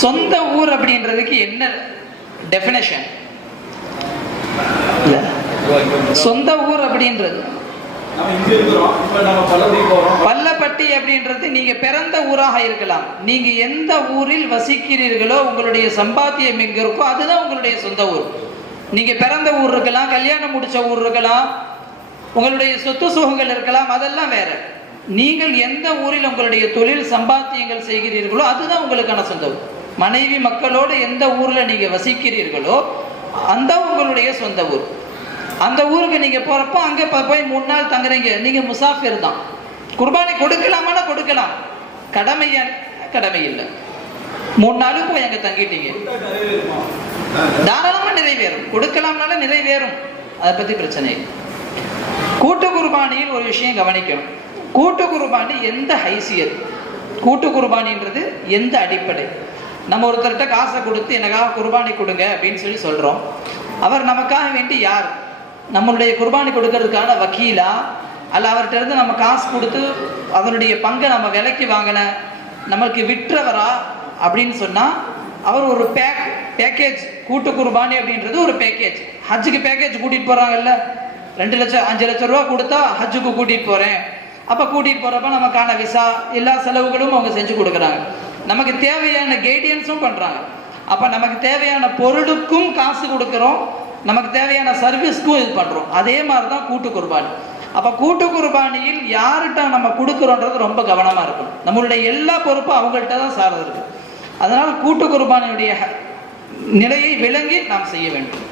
சொந்த ஊர் அப்படின்றதுக்கு என்ன டெஃபினேஷன் சொந்த ஊர் அப்படின்றது. பல்லப்பட்டி அப்படின்றது நீங்க பிறந்த ஊராக இருக்கலாம். நீங்க எந்த ஊரில் வசிக்கிறீர்களோ உங்களுடைய சம்பாத்தியம் எங்க இருக்கோ அதுதான் உங்களுடைய சொந்த ஊர். நீங்க பிறந்த ஊர் இருக்கலாம் கல்யாணம் முடிச்ச ஊர் இருக்கலாம் உங்களுடைய சொத்து சுகங்கள் இருக்கலாம் அதெல்லாம் வேற. நீங்கள் எந்த ஊரில் உங்களுடைய தொழில் சம்பாத்தியங்கள் செய்கிறீர்களோ அதுதான் உங்களுக்கான சொந்த ஊர் மனைவி மக்களோடு எந்த ஊரில் நீங்கள் வசிக்கிறீர்களோ அந்த உங்களுடைய சொந்த ஊர். அந்த ஊருக்கு நீங்கள் போகிறப்போ அங்கே போய் மூணு நாள் தங்குறீங்க. நீங்கள் முசாஃபிர் தான். குர்பானி கொடுக்கலாமானா கொடுக்கலாம். கடமையா கடமை இல்லை. மூணு நாளும் போய் அங்கே தங்கிட்டீங்க. தாராளமாக நிறைவேறும். கொடுக்கலாம்னால நிறைவேறும். அதை பற்றி பிரச்சனை இல்லை. கூட்டு குர்பானியில் ஒரு விஷயம் கவனிக்கணும். கூட்டு குருபானி எந்த ஹைசியத்? கூட்டு குருபானின்றது எந்த அடிப்படை? நம்ம ஒருத்தர்கிட்ட காசை கொடுத்து எனக்காக குர்பானி கொடுங்க அப்படின்னு சொல்லி சொல்கிறோம் அவர் நமக்காக வேண்டி யார்? நம்மளுடைய குர்பானி கொடுக்கறதுக்கான வக்கீலா? அல்ல அவர்கிட்ட இருந்து நம்ம காசு கொடுத்து அவருடைய பங்கை நம்ம விலைக்கு வாங்கின நம்மளுக்கு விற்றவரா அப்படின்னு சொன்னால் அவர் ஒரு பேக் பேக்கேஜ் கூட்டு குர்பானி அப்படின்றது ஒரு பேக்கேஜ் ஹஜ்ஜுக்கு பேக்கேஜ் கூட்டிகிட்டு போகிறாங்கல்ல ரெண்டு லட்சம் அஞ்சு லட்சம் ரூபா கொடுத்தா ஹஜ்ஜுக்கு கூட்டிகிட்டு போகிறேன் அப்போ கூட்டிகிட்டு போகிறப்ப நமக்கான விசா எல்லா செலவுகளும் அவங்க செஞ்சு கொடுக்குறாங்க. நமக்கு தேவையான கைடியன்ஸும் பண்ணுறாங்க அப்போ நமக்கு தேவையான பொருளுக்கும் காசு கொடுக்குறோம். நமக்கு தேவையான சர்வீஸ்க்கும் இது பண்ணுறோம் அதே மாதிரி தான் கூட்டு குர்பானி. அப்போ கூட்டு குர்பானியில் யார்கிட்ட நம்ம கொடுக்குறோன்றது ரொம்ப கவனமாக இருக்கும் நம்மளுடைய எல்லா பொறுப்பும் அவங்கள்ட்ட தான் சார்ந்து இருக்கு. அதனால் கூட்டு குர்பானியுடைய நிலையை விளங்கி நாம் செய்ய வேண்டும்.